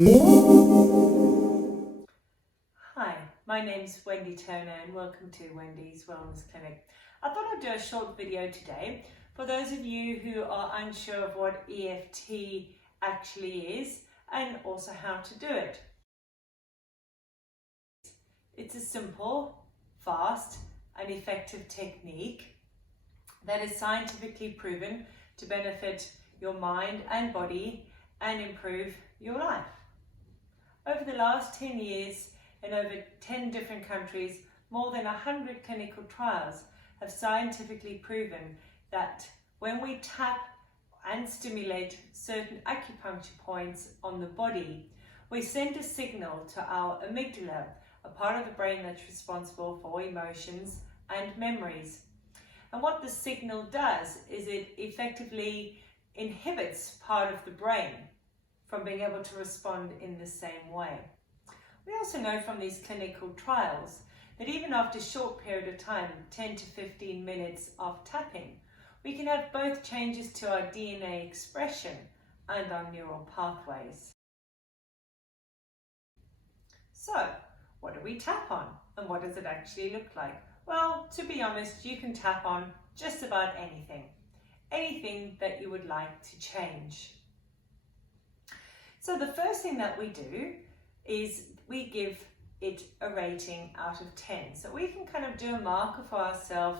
Hi, my name's Wendy Turner and welcome to Wendy's Wellness Clinic. I thought I'd do a short video today for those of you who are unsure of what EFT actually is and also how to do it. It's a simple, fast and effective technique that is scientifically proven to benefit your mind and body and improve your life. Over the last 10 years, in over 10 different countries, more than 100 clinical trials have scientifically proven that when we tap and stimulate certain acupuncture points on the body, we send a signal to our amygdala, a part of the brain that's responsible for emotions and memories. And what the signal does is it effectively inhibits part of the brain from being able to respond in the same way. We also know from these clinical trials that even after a short period of time, 10 to 15 minutes of tapping, we can have both changes to our DNA expression and our neural pathways. So, what do we tap on and what does it actually look like? Well, to be honest, you can tap on just about anything that you would like to change. So the first thing that we do is we give it a rating out of 10. So we can kind of do a marker for ourselves,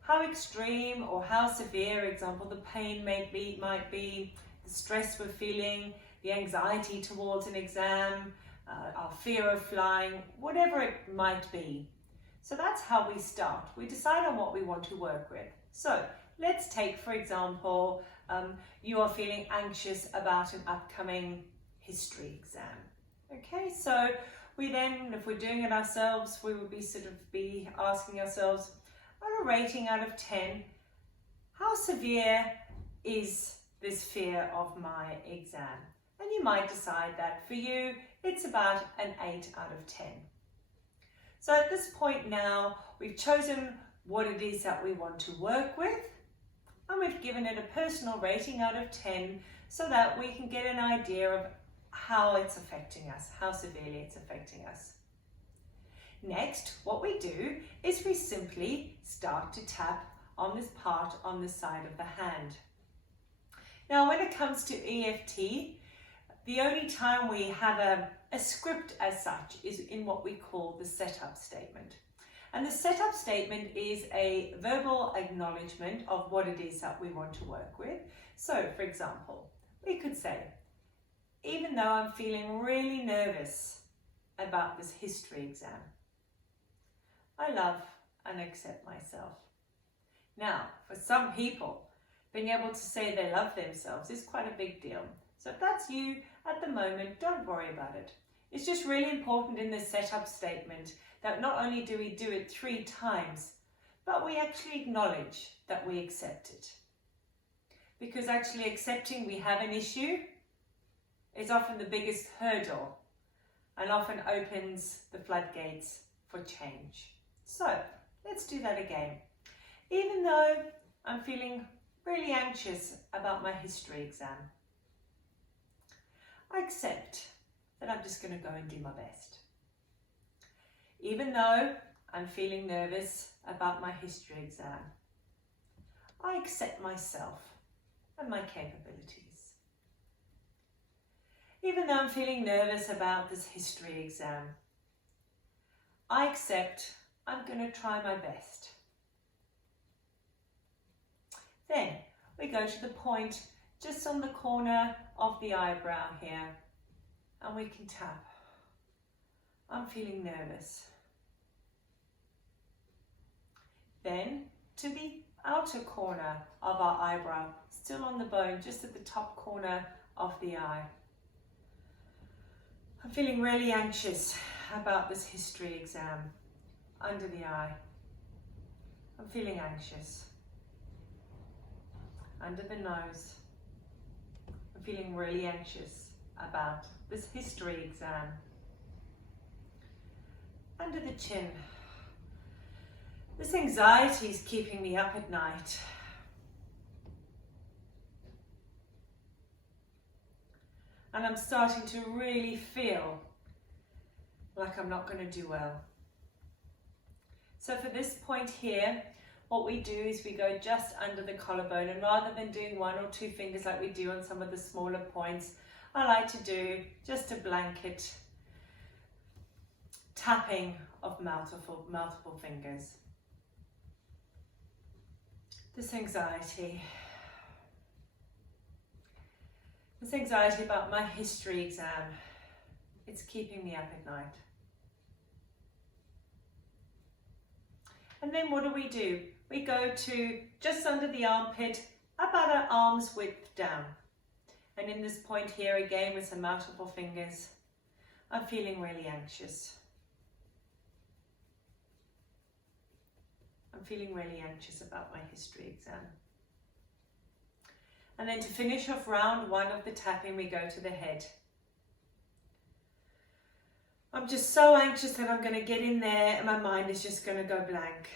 how extreme or how severe, example, the pain might be, the stress we're feeling, the anxiety towards an exam, our fear of flying, whatever it might be. So that's how we start. We decide on what we want to work with. So let's take, for example, you are feeling anxious about an upcoming history exam. Okay, so we then, if we're doing it ourselves, we would be asking ourselves, on a rating out of 10, how severe is this fear of my exam? And you might decide that for you, it's about an 8 out of 10. So at this point now, we've chosen what it is that we want to work with, and we've given it a personal rating out of 10 so that we can get an idea of how it's affecting us, how severely it's affecting us. Next, what we do is we simply start to tap on this part on the side of the hand. Now, when it comes to EFT, the only time we have a script as such is in what we call the setup statement. And the setup statement is a verbal acknowledgement of what it is that we want to work with. So, for example, we could say, even though I'm feeling really nervous about this history exam, I love and accept myself. Now, for some people, being able to say they love themselves is quite a big deal. So if that's you at the moment, don't worry about it. It's just really important in the setup statement that not only do we do it 3 times, but we actually acknowledge that we accept it. Because actually accepting we have an issue is often the biggest hurdle and often opens the floodgates for change. So let's do that again. Even though I'm feeling really anxious about my history exam, I accept that I'm just going to go and do my best. Even though I'm feeling nervous about my history exam, I accept myself and my capabilities. Even though I'm feeling nervous about this history exam, I accept I'm going to try my best. Then we go to the point just on the corner of the eyebrow here, and we can tap. I'm feeling nervous. Then to the outer corner of our eyebrow, still on the bone, just at the top corner of the eye. I'm feeling really anxious about this history exam. Under the eye. I'm feeling anxious. Under the nose. I'm feeling really anxious about this history exam. Under the chin. This anxiety is keeping me up at night. and I'm starting to really feel like I'm not going to do well. So for this point here, what we do is we go just under the collarbone, and rather than doing 1 or 2 fingers like we do on some of the smaller points, I like to do just a blanket tapping of multiple fingers. This anxiety about my history exam, it's keeping me up at night. And then what do? We go to just under the armpit, about an arm's width down. And in this point here again with some multiple fingers, I'm feeling really anxious. I'm feeling really anxious about my history exam. And then to finish off round 1 of the tapping, we go to the head. I'm just so anxious that I'm going to get in there and my mind is just going to go blank.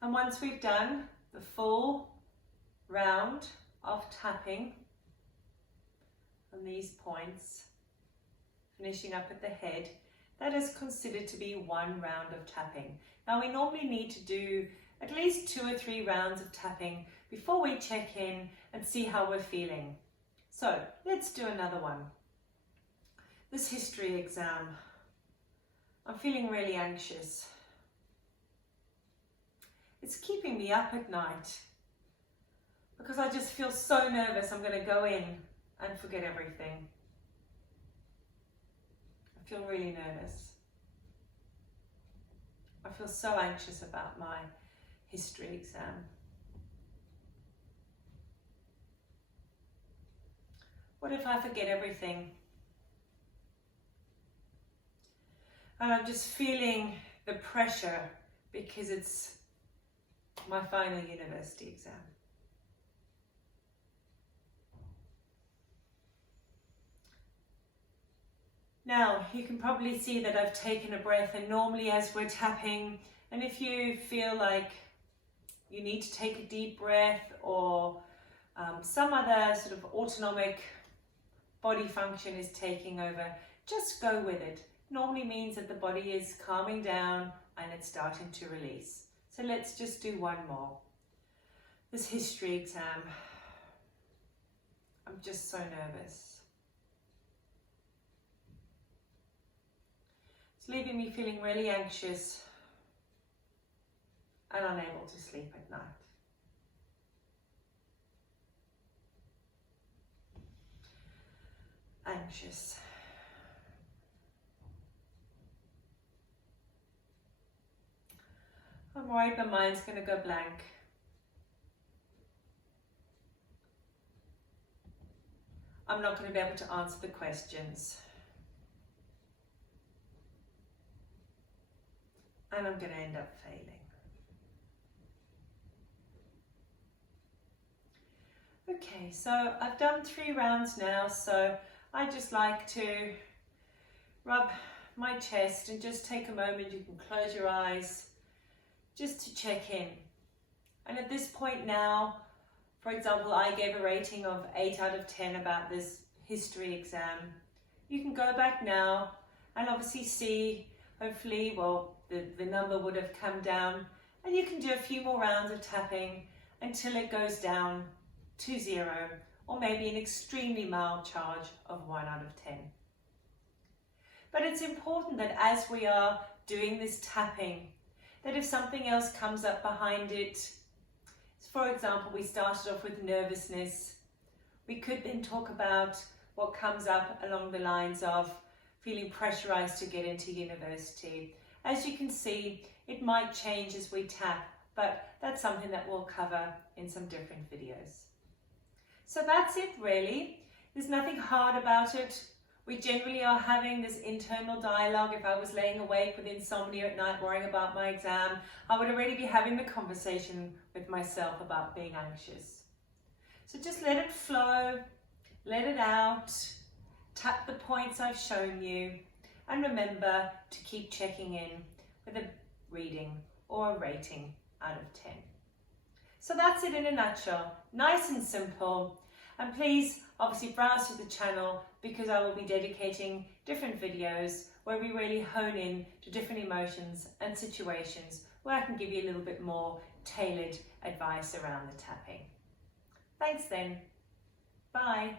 And once we've done the full round of tapping on these points, finishing up at the head, that is considered to be 1 round of tapping. Now we normally need to do at least 2 or 3 rounds of tapping before we check in and see how we're feeling. So let's do another one. This history exam, I'm feeling really anxious. It's keeping me up at night because I just feel so nervous I'm going to go in and forget everything. I feel really nervous. I feel so anxious about my history exam. What if I forget everything? And I'm just feeling the pressure because it's my final university exam. Now, you can probably see that I've taken a breath, and normally as we're tapping, and if you feel like you need to take a deep breath or some other sort of autonomic body function is taking over, just go with it. Normally means that the body is calming down and it's starting to release. So let's just do 1 more. This history exam, I'm just so nervous. It's leaving me feeling really anxious and unable to sleep at night. Anxious. I'm worried my mind's going to go blank. I'm not going to be able to answer the questions. And I'm going to end up failing. Okay, so I've done 3 rounds now, so I just like to rub my chest and just take a moment. You can close your eyes just to check in. And at this point now, for example, I gave a rating of 8 out of 10 about this history exam. You can go back now and obviously see, hopefully, well, the number would have come down, and you can do a few more rounds of tapping until it goes down to 0, or maybe an extremely mild charge of 1 out of 10. But it's important that as we are doing this tapping, that if something else comes up behind it, for example, we started off with nervousness, we could then talk about what comes up along the lines of feeling pressurized to get into university. As you can see, it might change as we tap, but that's something that we'll cover in some different videos. So that's it really. There's nothing hard about it. We generally are having this internal dialogue. If I was laying awake with insomnia at night worrying about my exam, I would already be having the conversation with myself about being anxious. So just let it flow, let it out, tap the points I've shown you, and remember to keep checking in with a reading or a rating out of 10. So that's it in a nutshell, nice and simple. And please obviously browse through the channel, because I will be dedicating different videos where we really hone in to different emotions and situations where I can give you a little bit more tailored advice around the tapping. Thanks then. Bye.